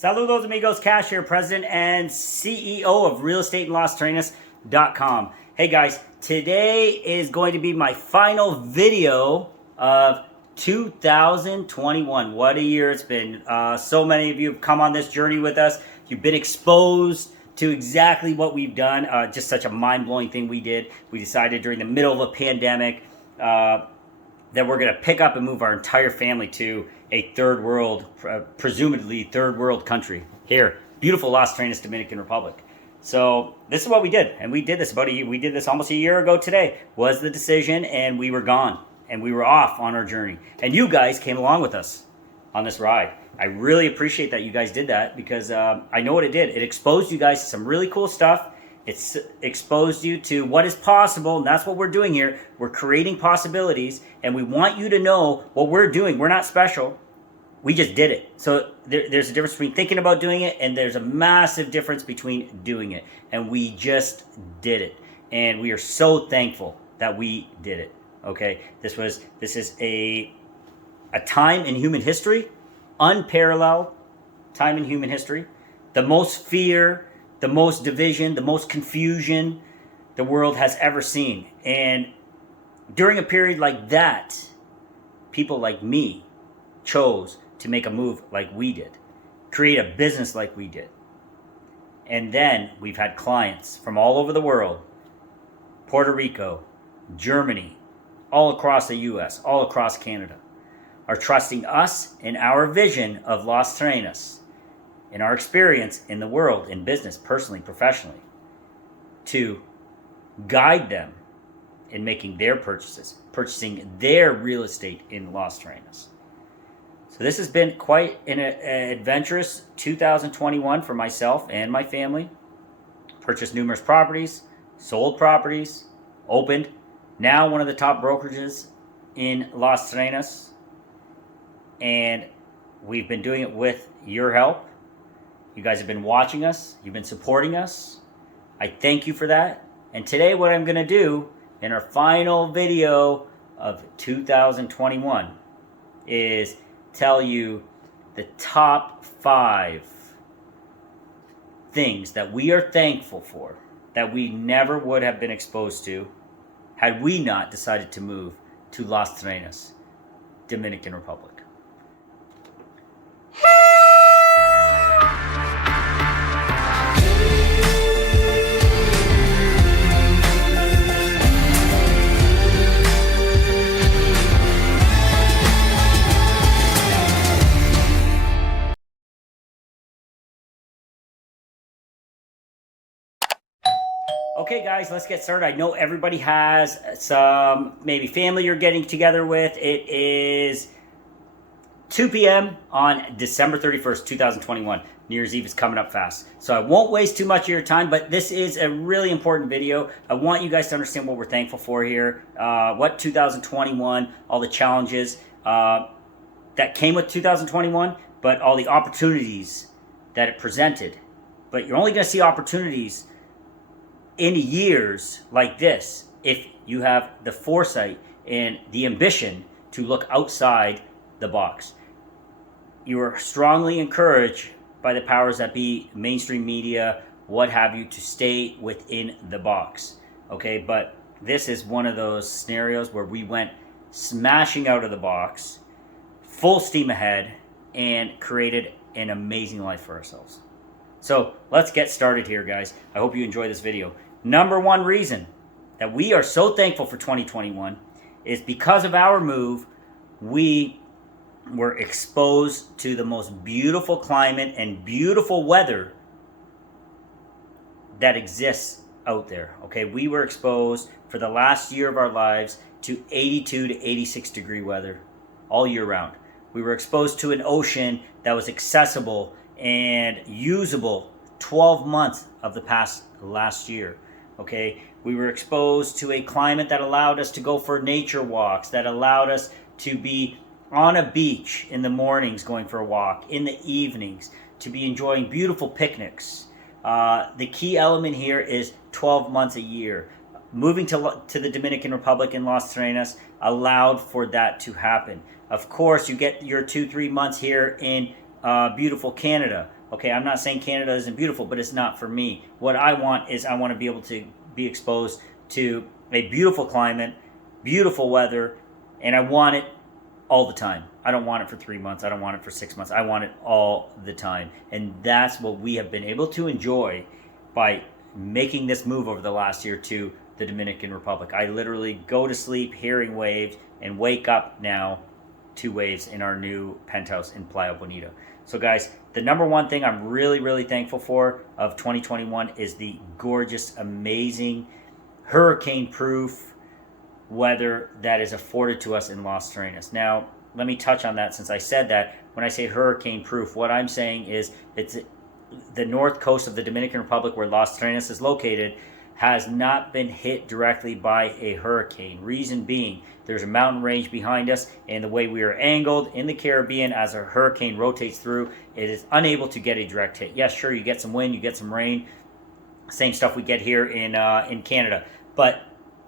Saludos amigos, Cash here, President and CEO of realestateandlasterrenas.com. Hey guys, today is going to be my final video of 2021. What a year it's been. So many of you have come on this journey with us. You've been exposed to exactly what we've done. Just such a mind-blowing thing we did. We decided during the middle of a pandemic that we're going to pick up and move our entire family to a third world, presumably third world country here, beautiful Las Terrenas, Dominican Republic. So this is what we did, and we did this we did this almost a year ago today. Was the decision, and we were gone, and we were off on our journey, and you guys came along with us on this ride. I really appreciate that you guys did that because I know what it did. It exposed you guys to some really cool stuff. It's exposed you to what is possible, and that's what we're doing here. We're creating possibilities, and we want you to know what we're doing. We're not special. We just did it. So there's a difference between thinking about doing it, and there's a massive difference between doing it. And we just did it. And we are so thankful that we did it. Okay? This is a time in human history, unparalleled time in human history. The most fear, the most division, the most confusion the world has ever seen. And during a period like that, people like me chose to make a move like we did, create a business like we did. And then we've had clients from all over the world, Puerto Rico, Germany, all across the US, all across Canada, are trusting us in our vision of Las Terrenas, in our experience in the world, in business, personally, professionally, to guide them in making their purchases, purchasing their real estate in Las Terrenas. So this has been quite an adventurous 2021 for myself and my family. Purchased numerous properties, sold properties, opened now one of the top brokerages in Las Terrenas, and we've been doing it with your help. You guys have been watching us. You've been supporting us. I thank you for that. And today what I'm going to do in our final video of 2021 is tell you the top 5 things that we are thankful for that we never would have been exposed to had we not decided to move to Las Terrenas, Dominican Republic. Okay guys, let's get started. I know everybody has some maybe family you're getting together with. It is 2 p.m. on December 31st, 2021. New Year's Eve is coming up fast. So I won't waste too much of your time, but this is a really important video. I want you guys to understand what we're thankful for here, what 2021, all the challenges that came with 2021, but all the opportunities that it presented. But you're only going to see opportunities in years like this if you have the foresight and the ambition to look outside the box. You are strongly encouraged by the powers that be, mainstream media, what have you, to stay within the box. Okay, but this is one of those scenarios where we went smashing out of the box, full steam ahead, and created an amazing life for ourselves. So let's get started here, guys. I hope you enjoy this video. Number one reason that we are so thankful for 2021 is because of our move, we were exposed to the most beautiful climate and beautiful weather that exists out there. Okay, we were exposed for the last year of our lives to 82 to 86 degree weather all year round. We were exposed to an ocean that was accessible and usable 12 months of the last year. Okay, we were exposed to a climate that allowed us to go for nature walks, that allowed us to be on a beach in the mornings going for a walk, in the evenings, to be enjoying beautiful picnics. The key element here is 12 months a year. Moving to the Dominican Republic in Las Terrenas allowed for that to happen. Of course, you get your 2-3 months here in beautiful Canada, Okay, I'm not saying Canada isn't beautiful, but it's not for me. What I want is I want to be able to be exposed to a beautiful climate, beautiful weather, and I want it all the time. I don't want it for 3 months. I don't want it for 6 months. I want it all the time. And that's what we have been able to enjoy by making this move over the last year to the Dominican Republic. I literally go to sleep hearing waves and wake up now to waves in our new penthouse in Playa Bonita. So guys, the number one thing I'm really, really thankful for of 2021 is the gorgeous, amazing, hurricane-proof weather that is afforded to us in Las Terrenas. Now, let me touch on that since I said that. When I say hurricane-proof, what I'm saying is it's the north coast of the Dominican Republic where Las Terrenas is located has not been hit directly by a hurricane. Reason being, there's a mountain range behind us, and the way we are angled in the Caribbean as a hurricane rotates through, it is unable to get a direct hit. Yes, sure, you get some wind, you get some rain, same stuff we get here in Canada, but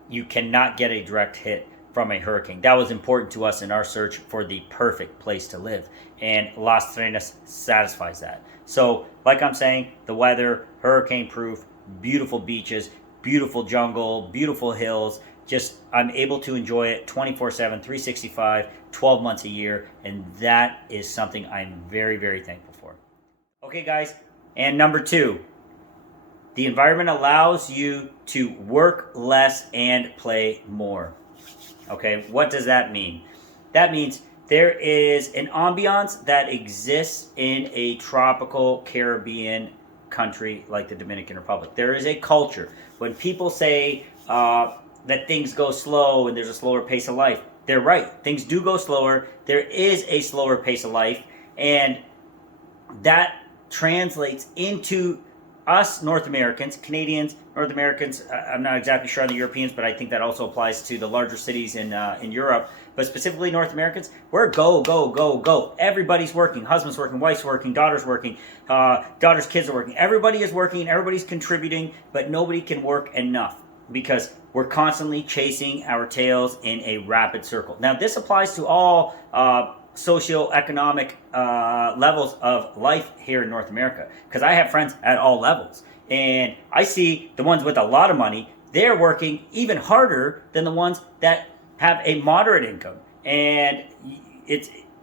you cannot get a direct hit from a hurricane. That was important to us in our search for the perfect place to live, and Las Terrenas satisfies that. So, like I'm saying, the weather, hurricane-proof, beautiful beaches, beautiful jungle, beautiful hills. Just, I'm able to enjoy it 24/7, 365, 12 months a year, and that is something I'm very, very thankful for. Okay, guys, and number two, the environment allows you to work less and play more. Okay, what does that mean? That means there is an ambiance that exists in a tropical Caribbean country like the Dominican Republic. There is a culture. When people say that things go slow and there's a slower pace of life, they're right. Things do go slower. There is a slower pace of life, and that translates into us North Americans, Canadians, North Americans. I'm not exactly sure on the Europeans, but I think that also applies to the larger cities in Europe. But specifically North Americans, we're go, go, go, go. Everybody's working. Husband's working, wife's working, daughter's working, daughter's kids are working. Everybody is working, everybody's contributing, but nobody can work enough because we're constantly chasing our tails in a rapid circle. Now, this applies to all socioeconomic levels of life here in North America, because I have friends at all levels, and I see the ones with a lot of money, they're working even harder than the ones that have a moderate income, and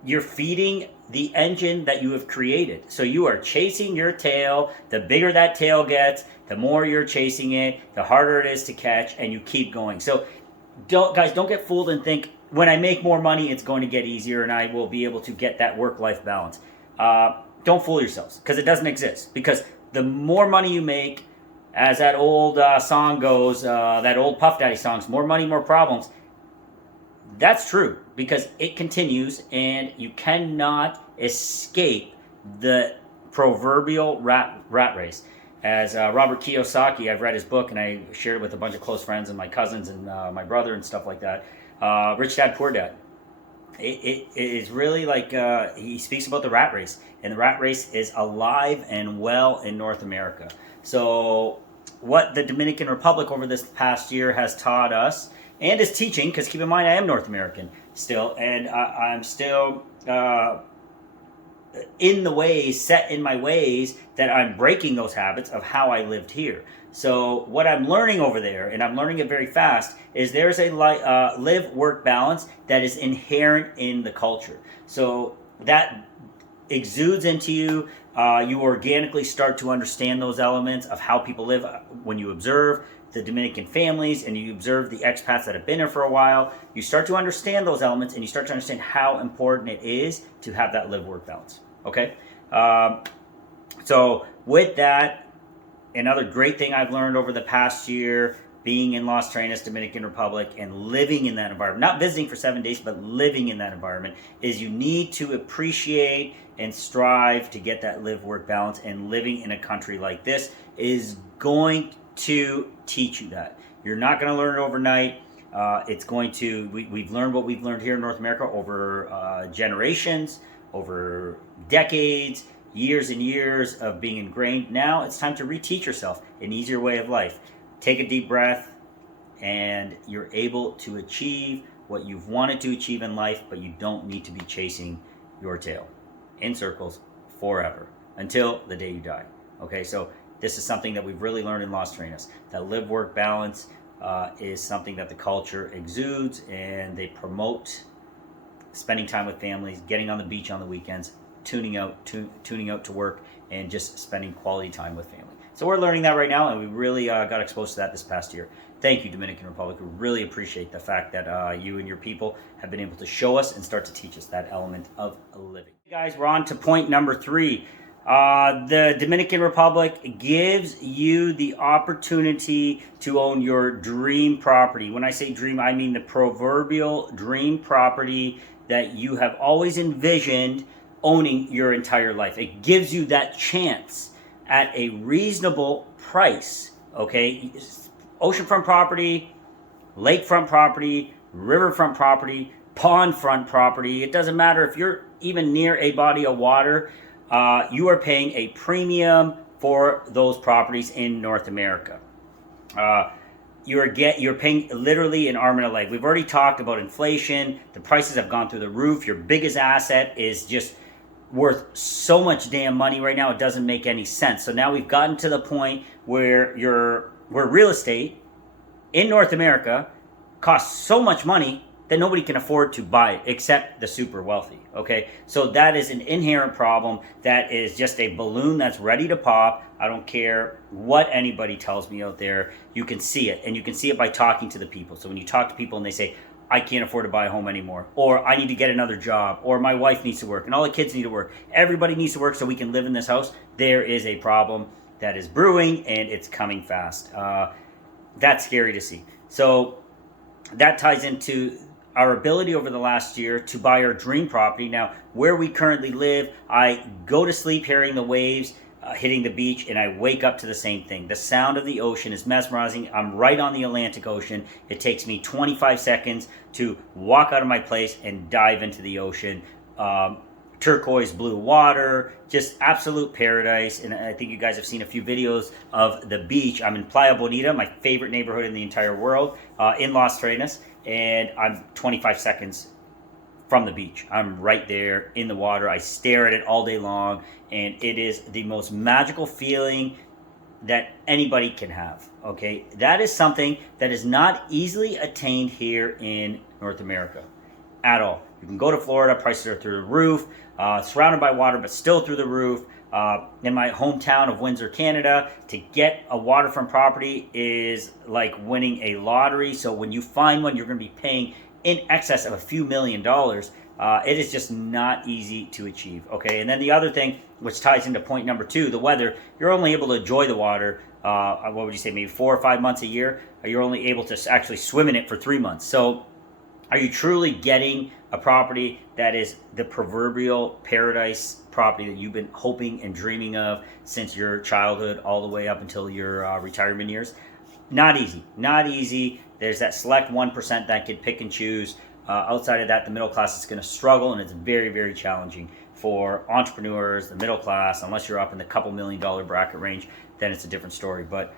you're feeding the engine that you have created. So you are chasing your tail. The bigger that tail gets, the more you're chasing it, the harder it is to catch, and you keep going. So don't get fooled and think, when I make more money, it's going to get easier and I will be able to get that work-life balance. Don't fool yourselves, because it doesn't exist. Because the more money you make, as that old song goes, that old Puff Daddy song, more money, more problems. That's true, because it continues and you cannot escape the proverbial rat race. As Robert Kiyosaki, I've read his book and I shared it with a bunch of close friends and my cousins and my brother and stuff like that. Rich Dad, Poor Dad. It is really like he speaks about the rat race, and the rat race is alive and well in North America. So what the Dominican Republic over this past year has taught us, and is teaching, because keep in mind I am North American still, and I'm still in the ways, set in my ways, that I'm breaking those habits of how I lived here. So what I'm learning over there, and I'm learning it very fast, is there's a live-work balance that is inherent in the culture. So that exudes into you. You organically start to understand those elements of how people live when you observe the Dominican families and you observe the expats that have been there for a while. You start to understand those elements, and you start to understand how important it is to have that live-work balance. Okay? So with that, another great thing I've learned over the past year, being in Las Terrenas, Dominican Republic, and living in that environment, not visiting for 7 days, but living in that environment, is you need to appreciate and strive to get that live-work balance, and living in a country like this is going to teach you that. You're not going to learn it overnight. It's going to, we've learned what we've learned here in North America over generations, over decades, years and years of being ingrained. Now it's time to reteach yourself an easier way of life. Take a deep breath, and you're able to achieve what you've wanted to achieve in life, but you don't need to be chasing your tail in circles forever. until the day you die. Okay, so this is something that we've really learned in Las Terrenas. That live-work balance is something that the culture exudes, and they promote spending time with families, getting on the beach on the weekends, tuning out to work, and just spending quality time with family. So we're learning that right now, and we really got exposed to that this past year. Thank you, Dominican Republic. We really appreciate the fact that you and your people have been able to show us and start to teach us that element of living. Hey guys, we're on to point number 3. The Dominican Republic gives you the opportunity to own your dream property. When I say dream, I mean the proverbial dream property that you have always envisioned owning your entire life. It gives you that chance at a reasonable price, okay? Oceanfront property, lakefront property, riverfront property, pondfront property. It doesn't matter if you're even near a body of water. You are paying a premium for those properties in North America. You're paying literally an arm and a leg. We've already talked about inflation. The prices have gone through the roof. Your biggest asset is just worth so much damn money right now, it doesn't make any sense. So now we've gotten to the point where real estate in North America costs so much money that nobody can afford to buy it except the super wealthy, okay? So that is an inherent problem. That is just a balloon that's ready to pop. I don't care what anybody tells me out there. You can see it, and you can see it by talking to the people. So when you talk to people and they say, I can't afford to buy a home anymore, or I need to get another job, or my wife needs to work, and all the kids need to work. Everybody needs to work so we can live in this house. There is a problem that is brewing, and it's coming fast. That's scary to see. So that ties into our ability over the last year to buy our dream property. Now, where we currently live, I go to sleep hearing the waves hitting the beach, and I wake up to the same thing. The sound of the ocean is mesmerizing. I'm right on the Atlantic Ocean. It takes me 25 seconds to walk out of my place and dive into the ocean. Turquoise blue water, just absolute paradise. And I think you guys have seen a few videos of the beach. I'm in Playa Bonita, my favorite neighborhood in the entire world, in Las Terrenas, and I'm 25 seconds from the beach. I'm right there in the water. I stare at it all day long, and it is the most magical feeling that anybody can have, okay? That is something that is not easily attained here in North America at all. You can go to Florida, prices are through the roof, surrounded by water, but still through the roof. In my hometown of Windsor, Canada, to get a waterfront property is like winning a lottery. So when you find one, you're going to be paying in excess of a few $1 million. It is just not easy to achieve, okay? And then the other thing, which ties into point number 2, the weather. You're only able to enjoy the water, what would you say, maybe 4 or 5 months a year? Or you're only able to actually swim in it for 3 months. So are you truly getting a property that is the proverbial paradise property that you've been hoping and dreaming of since your childhood all the way up until your retirement years? Not easy. Not easy. There's that select 1% that can pick and choose. Outside of that, the middle class is going to struggle, and it's very, very challenging for entrepreneurs, the middle class. Unless you're up in the couple $1 million bracket range, then it's a different story. But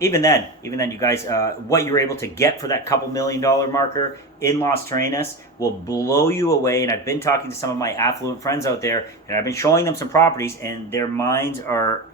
even then, you guys, what you're able to get for that couple $1 million marker in Las Terrenas will blow you away. And I've been talking to some of my affluent friends out there, and I've been showing them some properties, and their minds are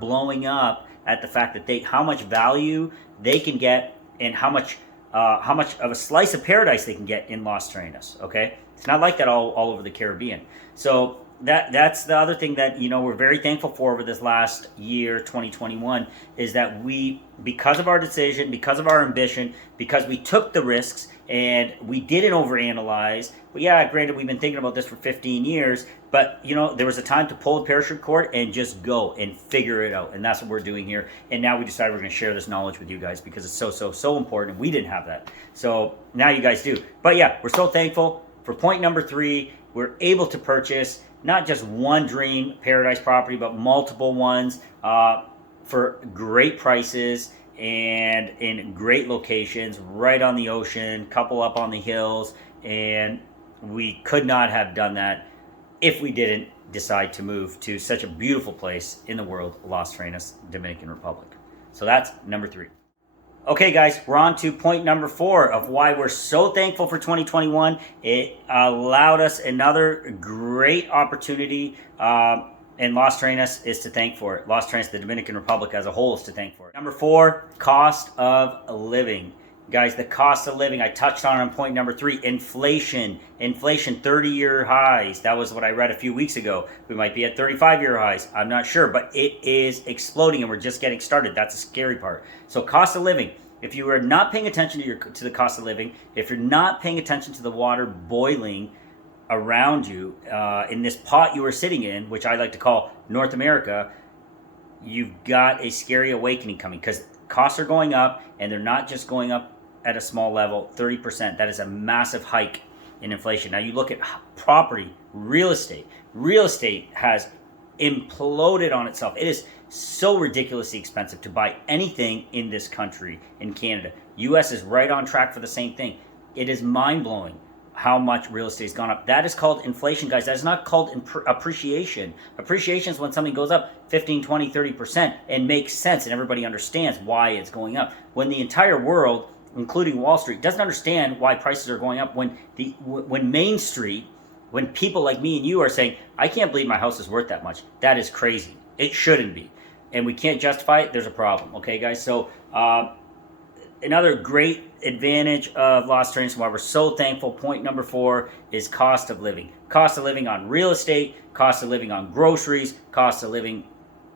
blowing up at the fact that how much value they can get, and how much of a slice of paradise they can get in Las Terrenas, okay? It's not like that all over the Caribbean. So that's the other thing that, we're very thankful for over this last year, 2021, is that we, because of our decision, because of our ambition, because we took the risks and we didn't overanalyze. But yeah, granted, we've been thinking about this for 15 years, but there was a time to pull the parachute cord and just go and figure it out. And that's what we're doing here. And now we decided we're going to share this knowledge with you guys because it's so important. We didn't have that. So now you guys do. But yeah, we're so thankful for point number 3. We're able to purchase not just one dream paradise property, but multiple ones for great prices and in great locations, right on the ocean, couple up on the hills. And we could not have done that if we didn't decide to move to such a beautiful place in the world, Las Terrenas, Dominican Republic. So that's number 3. Okay, guys, we're on to point number 4 of why we're so thankful for 2021. It allowed us another great opportunity And Las Terrenas is to thank for it. Las Terrenas, the Dominican Republic as a whole, is to thank for it. Number 4, cost of living. Guys, the cost of living, I touched on point number 3, inflation. Inflation, 30-year highs. That was what I read a few weeks ago. We might be at 35-year highs. I'm not sure, but it is exploding and we're just getting started. That's the scary part. So cost of living. If you are not paying attention to the cost of living, if you're not paying attention to the water boiling around you in this pot you are sitting in, which I like to call North America, you've got a scary awakening coming because costs are going up and they're not just going up at a small level, 30%. That is a massive hike in inflation. Now you look at property, real estate. Real estate has imploded on itself. It is so ridiculously expensive to buy anything in this country, in Canada. US is right on track for the same thing. It is mind-blowing how much real estate has gone up. That is called inflation, guys. That is not called appreciation. Appreciation is when something goes up 15, 20, 30% and makes sense and everybody understands why it's going up. When the entire world, including Wall Street, doesn't understand why prices are going up, when Main Street, when people like me and you are saying, I can't believe my house is worth that much. That is crazy. It shouldn't be. And we can't justify it, there's a problem. Okay, guys? So another great advantage of Las Terrenas, why we're so thankful, point number 4, is cost of living. Cost of living on real estate, cost of living on groceries, cost of living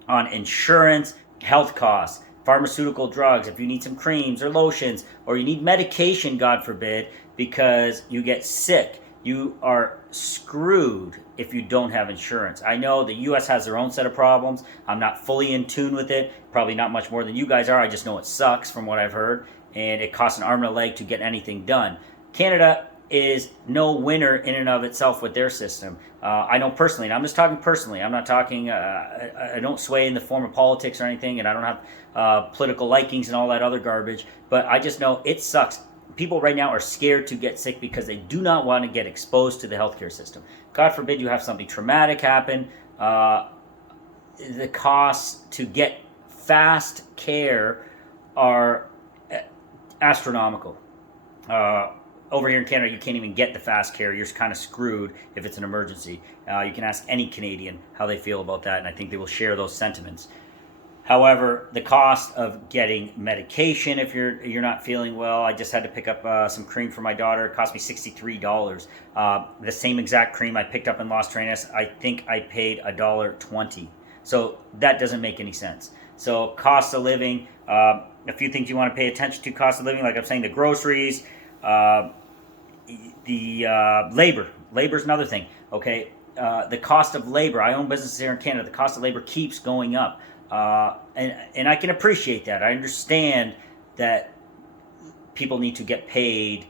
on insurance, health costs, pharmaceutical drugs, if you need some creams or lotions, or you need medication, God forbid, because you get sick. You are screwed if you don't have insurance. I know the U.S. has their own set of problems. I'm not fully in tune with it, probably not much more than you guys are. I just know it sucks from what I've heard, and it costs an arm and a leg to get anything done. Canada is no winner in and of itself with their system. I know personally, and I'm just talking personally. I'm not talking, I don't sway in the form of politics or anything, and I don't have political likings and all that other garbage, but I just know it sucks. People right now are scared to get sick because they do not want to get exposed to the healthcare system. God forbid you have something traumatic happen. The costs to get fast care are astronomical. Over here in Canada, you can't even get the fast care. You're kind of screwed if it's an emergency. You can ask any Canadian how they feel about that, and I think they will share those sentiments. However, the cost of getting medication if you're not feeling well, I just had to pick up some cream for my daughter. It cost me $63. The same exact cream I picked up in Las Terrenas, I think I paid $1.20. So that doesn't make any sense. So cost of living, a few things you want to pay attention to, cost of living, like I'm saying, the groceries, the labor. Labor is another thing, okay? The cost of labor. I own businesses here in Canada. The cost of labor keeps going up. And I can appreciate that. I understand that people need to get paid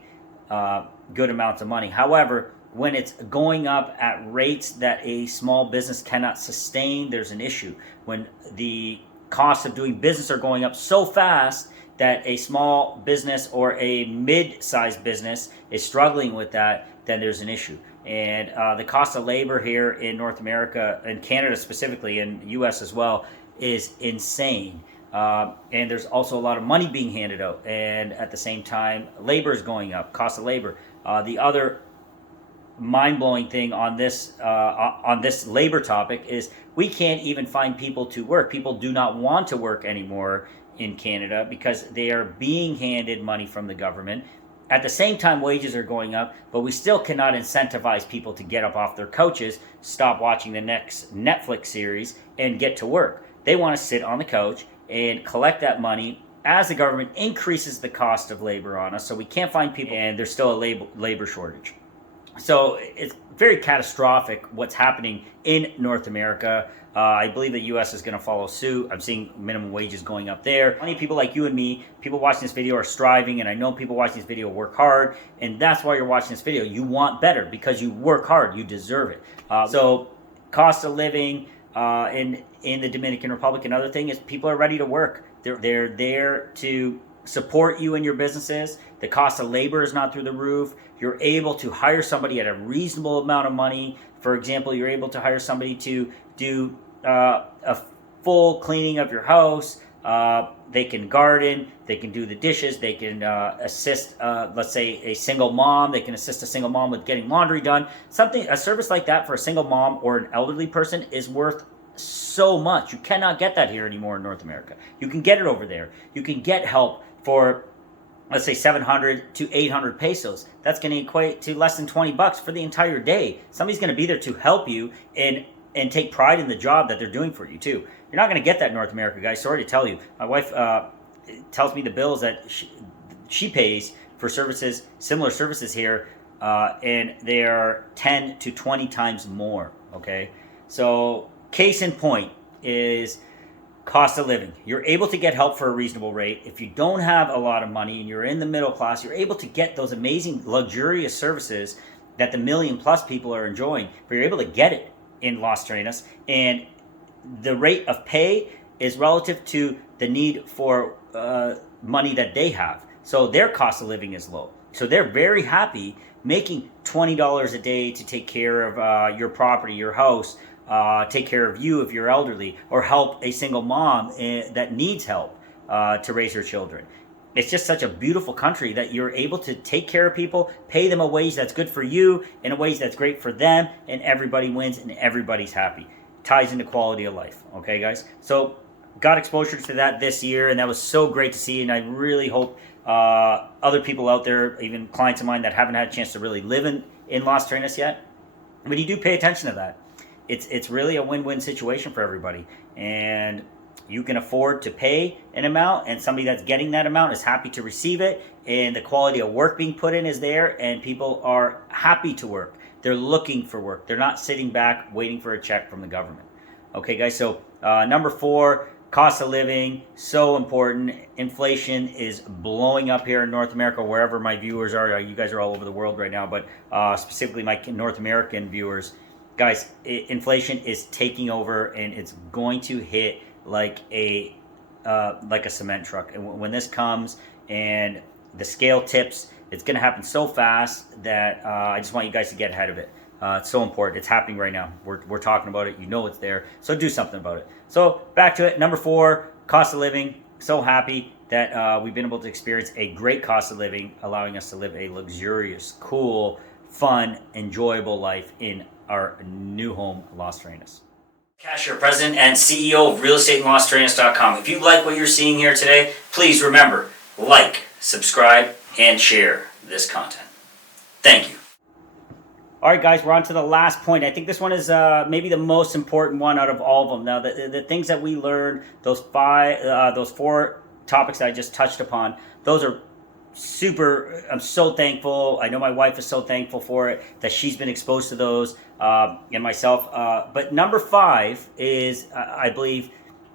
good amounts of money. However, when it's going up at rates that a small business cannot sustain, there's an issue. When the costs of doing business are going up so fast that a small business or a mid-sized business is struggling with that, then there's an issue. And the cost of labor here in North America, and Canada specifically, and the U.S. as well, is insane. And there's also a lot of money being handed out. And at the same time, labor is going up, cost of labor. The other mind-blowing thing on this labor topic is we can't even find people to work. People do not want to work anymore in Canada because they are being handed money from the government. At the same time, wages are going up, but we still cannot incentivize people to get up off their couches, stop watching the next Netflix series, and get to work. They want to sit on the couch and collect that money as the government increases the cost of labor on us, so we can't find people, and there's still a labor shortage. So it's very catastrophic what's happening in North America. I believe the U.S. is going to follow suit. I'm seeing minimum wages going up there. Many people like you and me, people watching this video are striving, and I know people watching this video work hard, and that's why you're watching this video. You want better because you work hard. You deserve it. So cost of living in the Dominican Republic, another thing is people are ready to work. They're there to support you in your businesses. The cost of labor is not through the roof. You're able to hire somebody at a reasonable amount of money. For example, you're able to hire somebody to do a full cleaning of your house. They can garden. They can do the dishes. They can assist, let's say, a single mom. They can assist a single mom with getting laundry done. A service like that for a single mom or an elderly person is worth so much. You cannot get that here anymore in North America. You can get it over there. You can get help for, let's say, 700 to 800 pesos. That's going to equate to less than $20 for the entire day. Somebody's going to be there to help you and take pride in the job that they're doing for you too. You're not going to get that in North America, guys. Sorry to tell you. My wife tells me the bills that she pays for services, similar services here, and they are 10 to 20 times more. Okay, so case in point is cost of living. You're able to get help for a reasonable rate. If you don't have a lot of money and you're in the middle class, you're able to get those amazing luxurious services that the million plus people are enjoying, but you're able to get it in Las Terrenas, and the rate of pay is relative to the need for money that they have. So their cost of living is low. So they're very happy making $20 a day to take care of your property, your house, take care of you if you're elderly, or help a single mom that needs help to raise her children. It's just such a beautiful country that you're able to take care of people, pay them a wage that's good for you, in a wage that's great for them, and everybody wins and everybody's happy. Ties into quality of life. Okay, guys? So got exposure to that this year, and that was so great to see, and I really hope other people out there, even clients of mine that haven't had a chance to really live in Las Terrenas yet, but you do pay attention to that. It's really a win-win situation for everybody, and you can afford to pay an amount, and somebody that's getting that amount is happy to receive it, and the quality of work being put in is there, and people are happy to work. They're looking for work. They're not sitting back waiting for a check from the government. Okay, guys, so number 4, cost of living, so important. Inflation is blowing up here in North America, wherever my viewers are. You guys are all over the world right now, but specifically my North American viewers. Guys, inflation is taking over, and it's going to hit like a cement truck. And when this comes and the scale tips, it's going to happen so fast that I just want you guys to get ahead of it. It's so important. It's happening right now. We're talking about it. You know it's there. So do something about it. So back to it. Number 4, cost of living. So happy that we've been able to experience a great cost of living, allowing us to live a luxurious, cool, fun, enjoyable life in our new home, Las Terrenas. Cashier, President and CEO of realestateandlasterrenas.com. If you like what you're seeing here today, please remember, like, subscribe, and share this content. Thank you. All right, guys, we're on to the last point. I think this one is maybe the most important one out of all of them. Now, the things that we learned, those 4 topics that I just touched upon, those are super. I'm so thankful. I know my wife is so thankful for it, that she's been exposed to those, and myself. But number 5 is, I believe,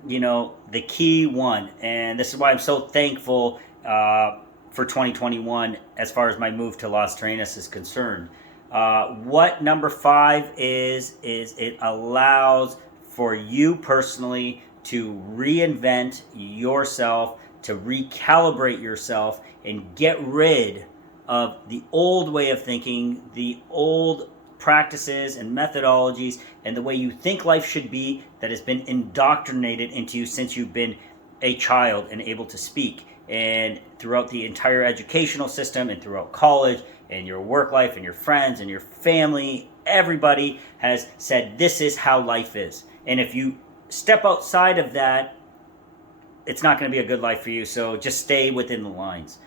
the key one. And this is why I'm so thankful for 2021 as far as my move to Las Terrenas is concerned. What number 5 is it allows for you personally to reinvent yourself, to recalibrate yourself, and get rid of the old way of thinking, the old practices and methodologies, and the way you think life should be that has been indoctrinated into you since you've been a child and able to speak. And throughout the entire educational system and throughout college and your work life and your friends and your family, everybody has said this is how life is. And if you step outside of that, it's not going to be a good life for you. So just stay within the lines.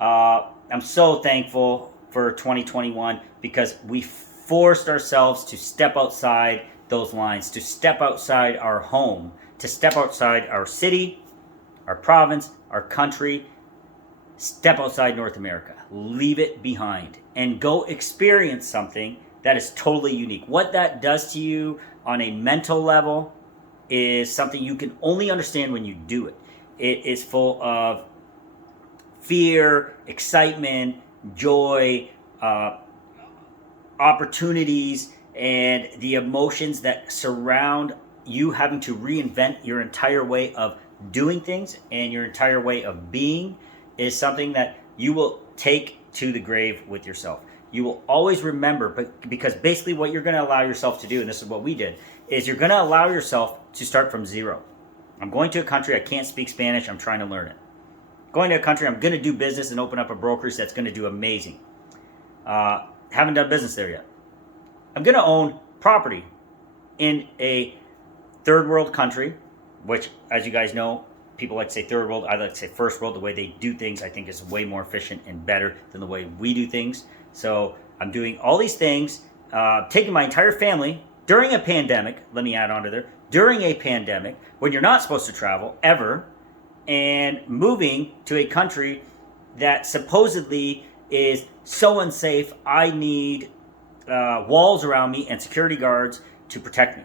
I'm so thankful for 2021 because we forced ourselves to step outside those lines, to step outside our home, to step outside our city, our province, our country, step outside North America, leave it behind, and go experience something that is totally unique. What that does to you on a mental level is something you can only understand when you do it. It is full of fear, excitement, joy, opportunities, and the emotions that surround you having to reinvent your entire way of doing things and your entire way of being is something that you will take to the grave with yourself. You will always remember, but because basically what you're going to allow yourself to do, and this is what we did, is you're going to allow yourself to start from zero. I'm going to a country, I can't speak Spanish, I'm trying to learn it. Going to a country, I'm going to do business and open up a brokerage that's going to do amazing. Haven't done business there yet. I'm going to own property in a third world country, which, as you guys know, people like to say third world. I like to say first world. The way they do things, I think, is way more efficient and better than the way we do things. So I'm doing all these things, taking my entire family during a pandemic. Let me add on to there. During a pandemic, when you're not supposed to travel ever, and moving to a country that supposedly is so unsafe, I need walls around me and security guards to protect me.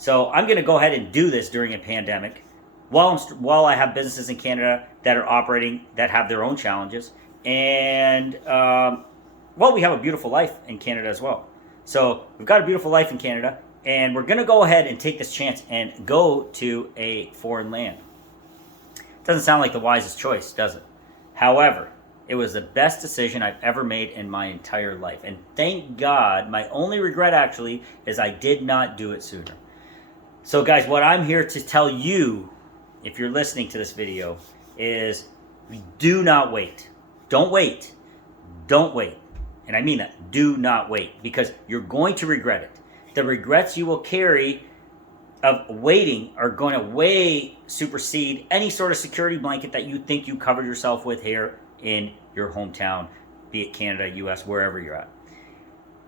So I'm going to go ahead and do this during a pandemic while I have businesses in Canada that are operating, that have their own challenges. And, we have a beautiful life in Canada as well. So we've got a beautiful life in Canada, and we're going to go ahead and take this chance and go to a foreign land. Doesn't sound like the wisest choice, does it? However, it was the best decision I've ever made in my entire life. And thank God, my only regret actually is I did not do it sooner. So guys, what I'm here to tell you, if you're listening to this video, is do not wait. Don't wait. Don't wait. And I mean that. Do not wait, because you're going to regret it. The regrets you will carry of waiting are going to way supersede any sort of security blanket that you think you covered yourself with here in your hometown, be it Canada, US, wherever you're at.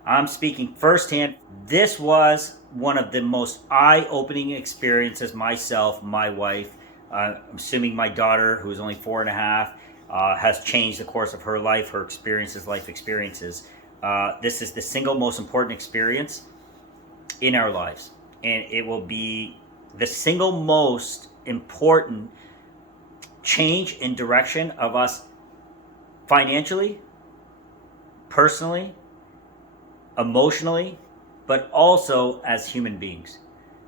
I'm speaking firsthand. This was one of the most eye-opening experiences myself, my wife, I'm assuming my daughter, who is only 4.5, has changed the course of her life, her experiences, life experiences. This is the single most important experience in our lives. And it will be the single most important change in direction of us financially, personally, emotionally, but also as human beings.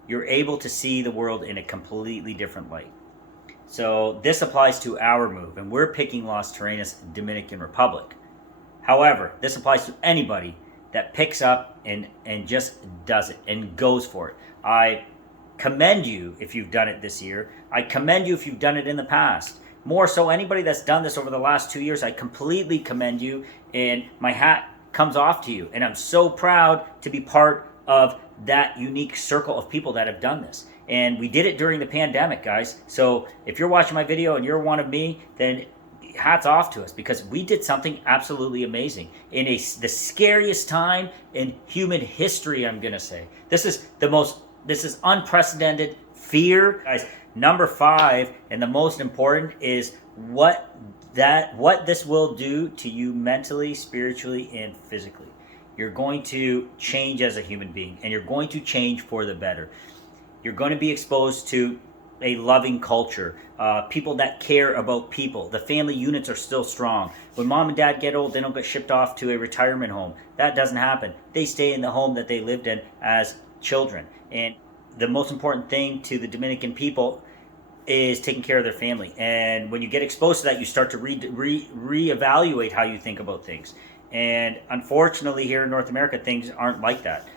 You're able to see the world in a completely different light. So this applies to our move, and we're picking Las Terrenas, Dominican Republic. However, this applies to anybody that picks up and just does it and goes for it. I commend you if you've done it this year. I commend you if you've done it in the past. More so, anybody that's done this over the last 2 years, I completely commend you, and my hat comes off to you. And I'm so proud to be part of that unique circle of people that have done this. And we did it during the pandemic, guys. So if you're watching my video and you're one of me, then hats off to us, because we did something absolutely amazing in the scariest time in human history. I'm gonna say this is unprecedented fear, guys. Number 5, and the most important, is what this will do to you mentally, spiritually, and physically. You're going to change as a human being, and you're going to change for the better. You're going to be exposed to a loving culture, people that care about people. The family units are still strong. When mom and dad get old, they don't get shipped off to a retirement home. That doesn't happen. They stay in the home that they lived in as children. And the most important thing to the Dominican people is taking care of their family. And when you get exposed to that, you start to reevaluate how you think about things. And unfortunately, here in North America, things aren't like that.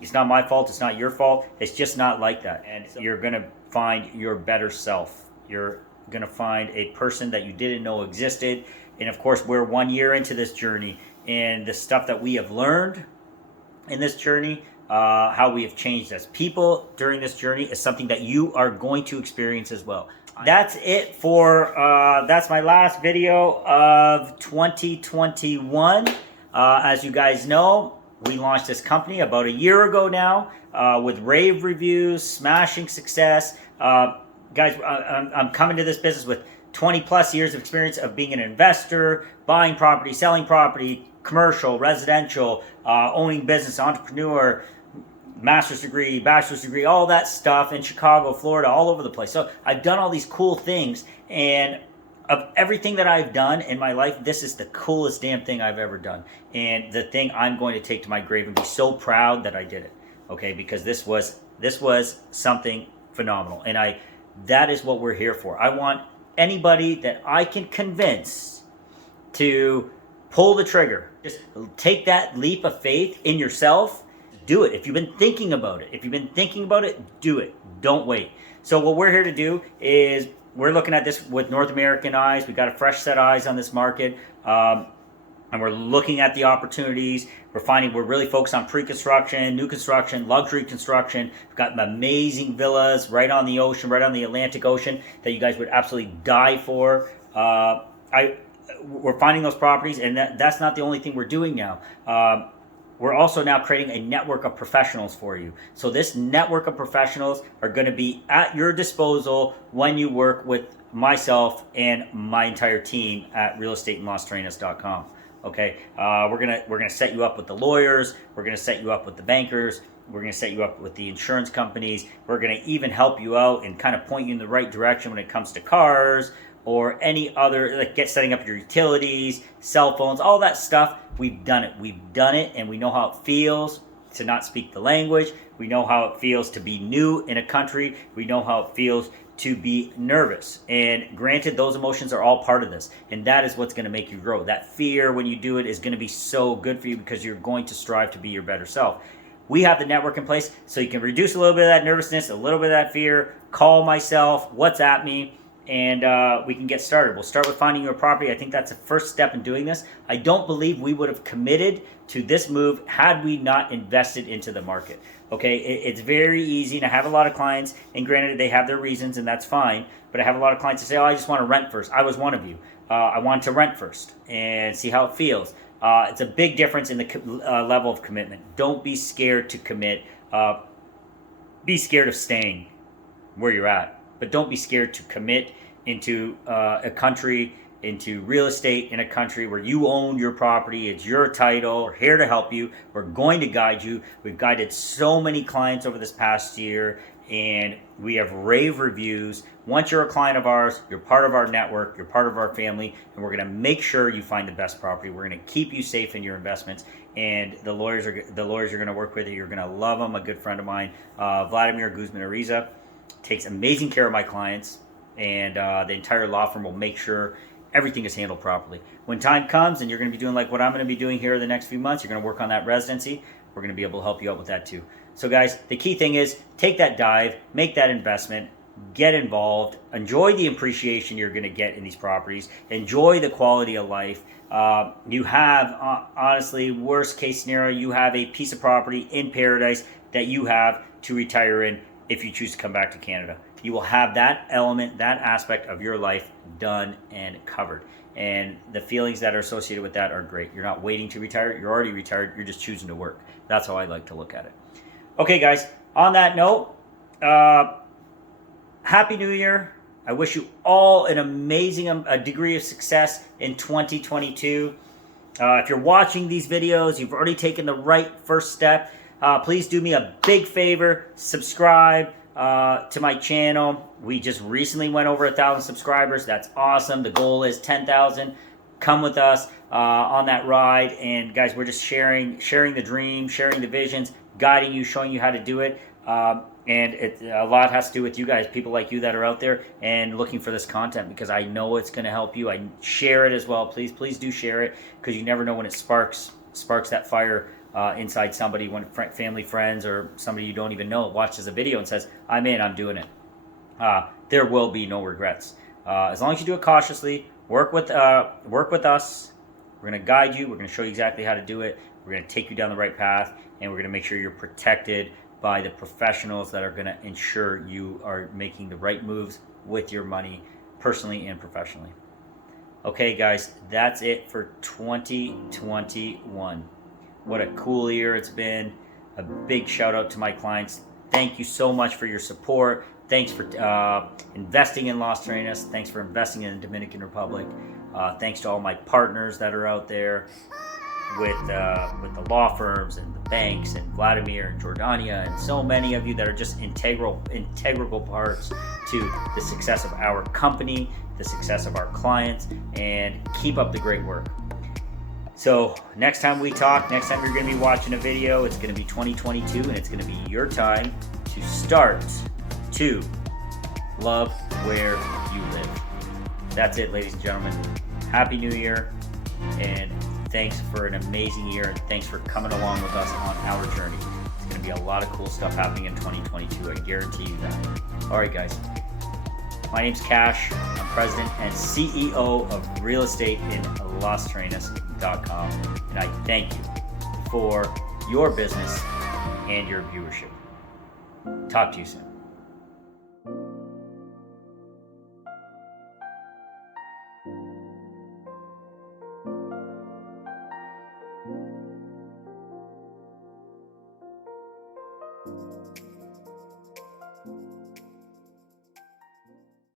It's not my fault. It's not your fault. It's just not like that. And you're going to find your better self. You're going to find a person that you didn't know existed. And of course, we're 1 year into this journey, and the stuff that we have learned in this journey, how we have changed as people during this journey, is something that you are going to experience as well. That's it for, that's my last video of 2021. As you guys know, we launched this company about a year ago now, with rave reviews, smashing success. Guys, I'm coming to this business with 20 plus years of experience of being an investor, buying property, selling property, commercial, residential, owning business, entrepreneur, master's degree, bachelor's degree, all that stuff in Chicago, Florida, all over the place. So I've done all these cool things, and of everything that I've done in my life, this is the coolest damn thing I've ever done. And the thing I'm going to take to my grave and be so proud that I did it. Okay, because this was something phenomenal. And that is what we're here for. I want anybody that I can convince to pull the trigger. Just take that leap of faith in yourself. Do it. If you've been thinking about it, do it. Don't wait. So what we're here to do is, we're looking at this with North American eyes. We've got a fresh set of eyes on this market. I'm and we're looking at the opportunities. We're finding we're really focused on pre-construction, new construction, luxury construction. We've got amazing villas right on the ocean, right on the Atlantic Ocean that you guys would absolutely die for. We're finding those properties, and that's not the only thing we're doing now. We're also now creating a network of professionals for you. So this network of professionals are going to be at your disposal when you work with myself and my entire team at realestateinlasterrenas.com. Okay, we're gonna set you up with the lawyers. We're gonna set you up with the bankers. We're gonna set you up with the insurance companies. We're gonna even help you out and kind of point you in the right direction when it comes to cars or any other, like setting up your utilities, cell phones, all that stuff. We've done it, and we know how it feels to not speak the language. We know how it feels to be new in a country. We know how it feels to be nervous. And granted, those emotions are all part of this, and that is what's going to make you grow. That fear when you do it is going to be so good for you because you're going to strive to be your better self. We have the network in place so you can reduce a little bit of that nervousness, a little bit of that fear. Call myself, WhatsApp me, and we can get started. We'll start with finding your property. I think that's the first step in doing this. I don't believe we would have committed to this move had we not invested into the market. Okay, it's very easy, and I have a lot of clients, and granted, they have their reasons, and that's fine, but I have a lot of clients that say, oh, I just want to rent first. I was one of you. I wanted to rent first and see how it feels. It's a big difference in the level of commitment. Don't be scared to commit. Be scared of staying where you're at, but don't be scared to commit into a country, into real estate in a country where you own your property. It's your title. We're here to help you. We're going to guide you. We've guided so many clients over this past year, and we have rave reviews. Once you're a client of ours, you're part of our network, you're part of our family, and we're going to make sure you find the best property. We're going to keep you safe in your investments, and the lawyers you're going to work with, you're going to love them. A good friend of mine, Vladimir Guzman-Ariza, takes amazing care of my clients, and the entire law firm will make sure everything is handled properly. When time comes and you're going to be doing like what I'm going to be doing here the next few months, you're going to work on that residency, we're going to be able to help you out with that too. So guys, the key thing is take that dive, make that investment, get involved, enjoy the appreciation you're going to get in these properties, enjoy the quality of life. You have, honestly, worst case scenario, you have a piece of property in paradise that you have to retire in if you choose to come back to Canada. You will have that element, that aspect of your life done and covered. And the feelings that are associated with that are great. You're not waiting to retire. You're already retired. You're just choosing to work. That's how I like to look at it. Okay, guys, on that note, Happy New Year. I wish you all an amazing degree of success in 2022. If you're watching these videos, you've already taken the right first step. Please do me a big favor, subscribe to my channel. We just recently went over 1,000 subscribers. That's awesome. The goal is 10,000. Come with us on that ride. And guys, we're just sharing the dream, sharing the visions, guiding you, showing you how to do it. And a lot has to do with you guys, people like you that are out there and looking for this content, because I know it's going to help you. I share it as well. Please do share it, because you never know when it sparks that fire inside somebody, when family, friends, or somebody you don't even know watches a video and says, I'm in, I'm doing it. There will be no regrets. As long as you do it cautiously, work with us. We're going to guide you. We're going to show you exactly how to do it. We're going to take you down the right path, and we're going to make sure you're protected by the professionals that are going to ensure you are making the right moves with your money, personally and professionally. Okay, guys, that's it for 2021. What a cool year it's been. A big shout out to my clients. Thank you so much for your support. Thanks for investing in Las Terrenas. Thanks for investing in the Dominican Republic. Thanks to all my partners that are out there with the law firms and the banks and Vladimir and Jordania, and so many of you that are just integral parts to the success of our company, the success of our clients, and keep up the great work. So next time we talk, next time you're going to be watching a video, it's going to be 2022, and it's going to be your time to start to love where you live. That's it, ladies and gentlemen. Happy New Year, and thanks for an amazing year, and thanks for coming along with us on our journey. It's going to be a lot of cool stuff happening in 2022. I guarantee you that. All right, guys. My name's Cash. I'm president and CEO of Real Estate in Las Terrenas.com, and I thank you for your business and your viewership. Talk to you soon.